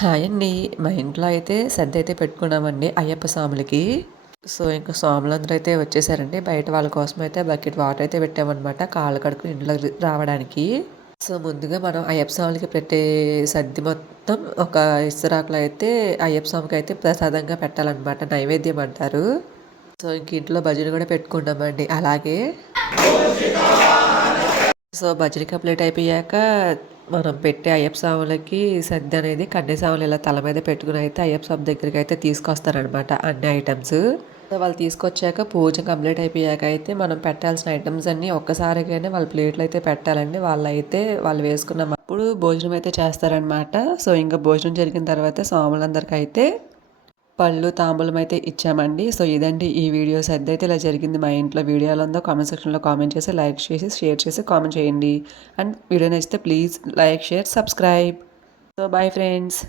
Hi అండి. మా ఇంట్లో అయితే సర్ది అయితే పెట్టుకున్నామండి అయ్యప్ప స్వాములకి. సో ఇంకా స్వాములందరూ అయితే వచ్చేసారండి. బయట వాళ్ళ కోసం అయితే బకెట్ వాటర్ అయితే పెట్టామన్నమాట కాళ్ళు కడుకు ఇంట్లో రావడానికి. సో ముందుగా మనం అయ్యప్ప స్వాములకి పెట్టే సద్ది మొత్తం ఒక ఇస్తరాకులో అయితే అయ్యప్ప స్వామికి అయితే ప్రసాదంగా పెట్టాలన్నమాట. నైవేద్యం అంటారు. సో ఇంక ఇంట్లో భజన కూడా పెట్టుకున్నామండి అలాగే సో భజన కంప్లీట్ అయిపోయాక మనం పెట్టే అయ్యప్ప స్వాములకి సద్ది అనేది కన్యస్వాములు ఇలా తల మీద పెట్టుకుని అయితే అయ్యప్ప స్వామి దగ్గరికి అయితే తీసుకొస్తారనమాట అన్ని ఐటమ్స్ వాళ్ళు తీసుకొచ్చాక పూజ కంప్లీట్ అయిపోయాక అయితే మనం పెట్టాల్సిన ఐటమ్స్ అన్నీ ఒక్కసారిగానే వాళ్ళ ప్లేట్లు అయితే పెట్టాలండి. వాళ్ళు అయితే వాళ్ళు వేసుకున్నప్పుడు భోజనం అయితే చేస్తారనమాట సో ఇంకా భోజనం జరిగిన తర్వాత స్వాములందరికీ అయితే పళ్ళు తాంబూలం అయితే ఇచ్చామండి. సో ఇదండి ఈ వీడియోస్ అయితే ఇలా జరిగింది మా ఇంట్లో వీడియోలో ఉందో కామెంట్ సెక్షన్లో కామెంట్ చేసి లైక్ చేసి షేర్ చేసి కామెంట్ చేయండి. అండ్ వీడియో నచ్చితే please like share subscribe so bye friends